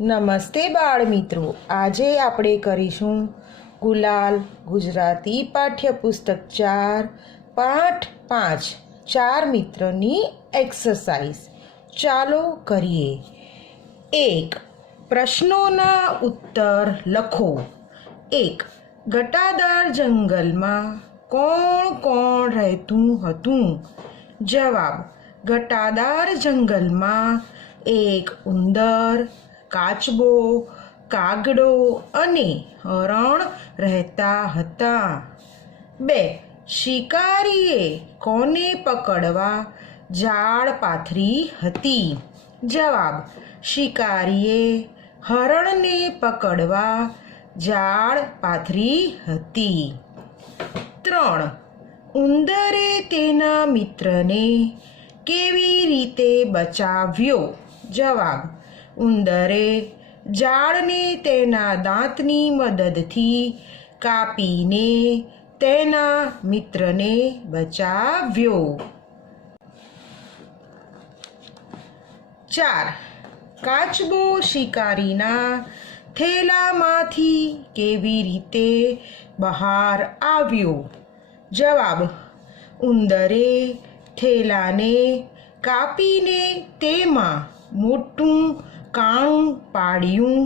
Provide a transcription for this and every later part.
નમસ્તે બાળ મિત્રો, આજે આપણે કરીશું ગુલાલ ગુજરાતી પાઠ્યપુસ્તક 4 પાઠ 5 ચાર મિત્રની એક્સરસાઇઝ. ચાલો કરીએ. 1. પ્રશ્નોના ઉત્તર લખો. 1. ઘટાદાર જંગલમાં કોણ કોણ રહેતું હતું? જવાબ: ઘટાદાર જંગલમાં એક ઉંદર, કાચબો, કાગડો અને હરણ રહેતા હતા. 2. શિકારીએ કોને પકડવા જાળ પાથરી હતી? જવાબ: શિકારીએ હરણને પકડવા જાળ પાથરી હતી. 3. ઉંદરે તેના મિત્રને કેવી રીતે બચાવ્યો? જવાબ: ઉંદરે જાળને તેના દાંતની મદદથી કાપીને તેના મિત્રને બચાવ્યો. 4. કાચબો શિકારીના થેલામાંથી કેવી રીતે બહાર આવ્યો? જવાબ: ઉંદરે થેલાને કાપીને તેમાં મોટું કાણું પાડ્યું,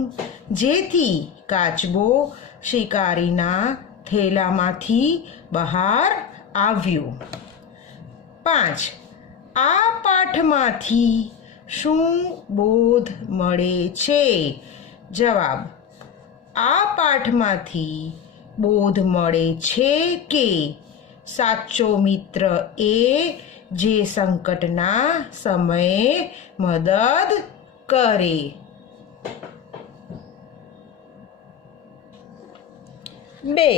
જેથી કાચબો શિકારીના થેલામાંથી બહાર આવ્યો. 5. આ પાઠમાંથી શું બોધ મળે છે? જવાબ: આ પાઠમાંથી બોધ મળે છે કે સાચો મિત્ર એ જે સંકટના સમયે મદદ કરે. 2.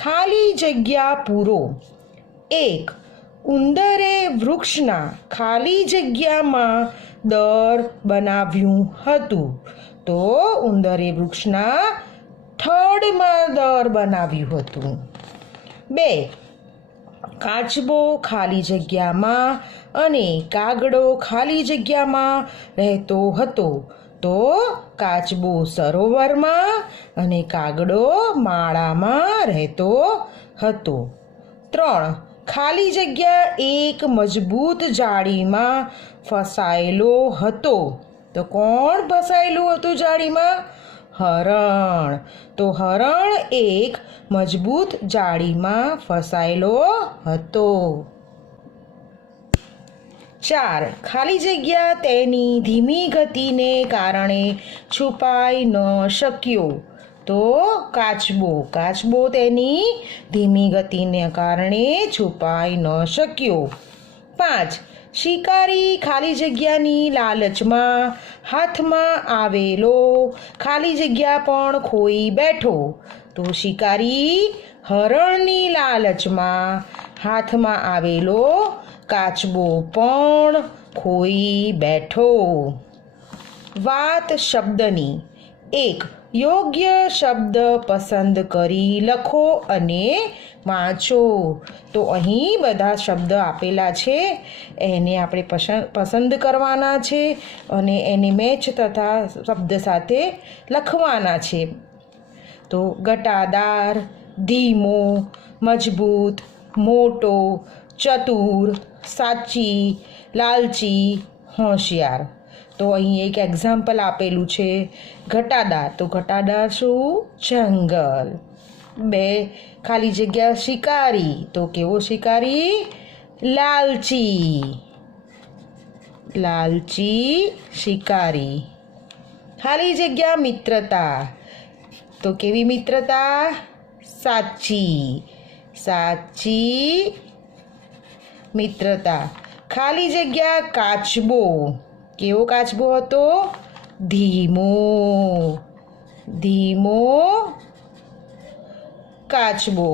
ખાલી જગ્યા પૂરો. 1. ઉંદરે વૃક્ષના ખાલી જગ્યામાં દર બનાવ્યું હતું. તો ઉંદરે વૃક્ષના થડમાં દર બનાવ્યું હતું. 2. કાચબો ખાલી જગ્યામાં અને કાગડો ખાલી જગ્યામાં રહેતો હતો. તો કાચબો સરોવરમાં અને કાગડો માળામાં રહેતો હતો. 3. ખાલી જગ્યા એક મજબૂત જાળીમાં ફસાયેલો હતો. તો કોણ ફસાયેલું હતું જાળીમાં? હરણ. તો હરણ એક મજબૂત જાળીમાં ફસાયેલો હતો. 4. ખાલી જગ્યા તેની ધીમી ગતિને કારણે છુપાઈ ન શક્યો. તો કાચબો તેની ધીમી ગતિને કારણે છુપાઈ ન શક્યો. 5. શિકારી ખાલી જગ્યાની લાલચમાં હાથમાં આવેલો ખાલી જગ્યા પણ ખોઈ બેઠો. તો શિકારી હરણની લાલચમાં હાથમાં આવેલો કાચબો પણ ખોઈ બેઠો. વાત શબ્દની. 1. યોગ્ય શબ્દ પસંદ કરી લખો અને વાંચો. તો અહીં બધા શબ્દ આપેલા છે, એને આપણે પસંદ કરવાના છે અને એને મેચ તથા શબ્દ સાથે લખવાના છે. તો ઘટાદાર, ધીમો, મજબૂત, મોટો, ચતુર, સાચી, લાલચી, હોશિયાર. તો અહીં એક એક્ઝામ્પલ આપેલું છે. ઘટાદાર. તો ઘટાદાર શું? જંગલ. 2. ખાલી જગ્યા શિકારી. તો કેવો શિકારી? લાલચી શિકારી. ખાલી જગ્યા મિત્રતા. તો કેવી મિત્રતા? સાચી મિત્રતા. ખાલી જગ્યા કાચબો. કેવો કાચબો હતો? ધીમો કાચબો.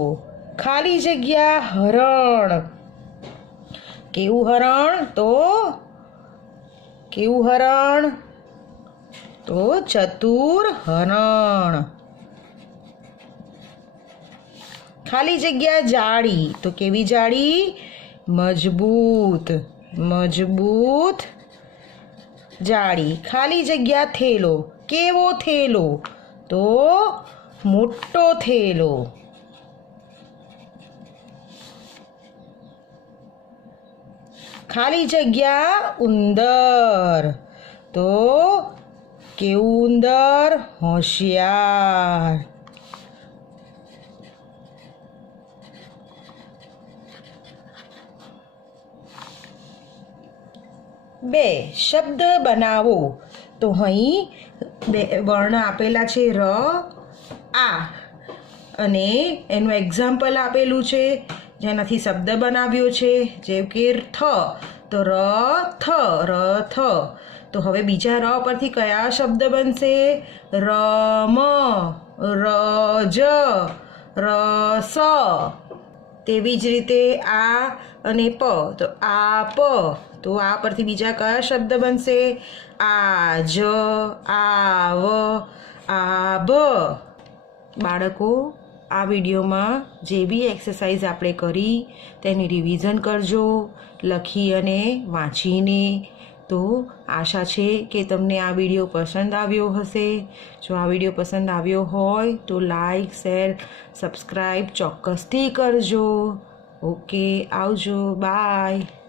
ખાલી જગ્યા હરણ. કેવું હરણ? તો ચતુર હરણ. ખાલી જગ્યા જાળી. તો કેવી જાળી? મજબૂત જાળી. ખાલી જગ્યા થેલો. કેવો થેલો? તો મોટો થેલો. ખાલી જગ્યા ઉંદર. તો કેવું ઉંદર? હોશિયાર. બે શબ્દ બનાવો. તો અહીં બે વર્ણ આપેલા છે ર આ, અને એનું એક્ઝામ્પલ આપેલું છે જેનાથી શબ્દ બનાવ્યો છે. જેમ કે થ, તો રથ. તો હવે બીજા ર પરથી કયા શબ્દ બનશે? રમ, રજ, રસ. તેવી જ રીતે આ અને પ, તો આપ. તો આ પરથી બીજા કયા શબ્દ બનશે? આજ, આવ, આભ. બાળકો, આ વિડીયોમાં જે બી એક્સરસાઇઝ આપણે કરી તેની રિવિઝન કરજો, લખી અને વાંચીને. તો આશા છે કે તમને આ વિડીયો પસંદ આવ્યો હશે. જો આ વિડીયો પસંદ આવ્યો હોય તો લાઈક, શેર, સબસ્ક્રાઈબ ચોક્કસથી કરજો. ઓકે, આવજો, બાય.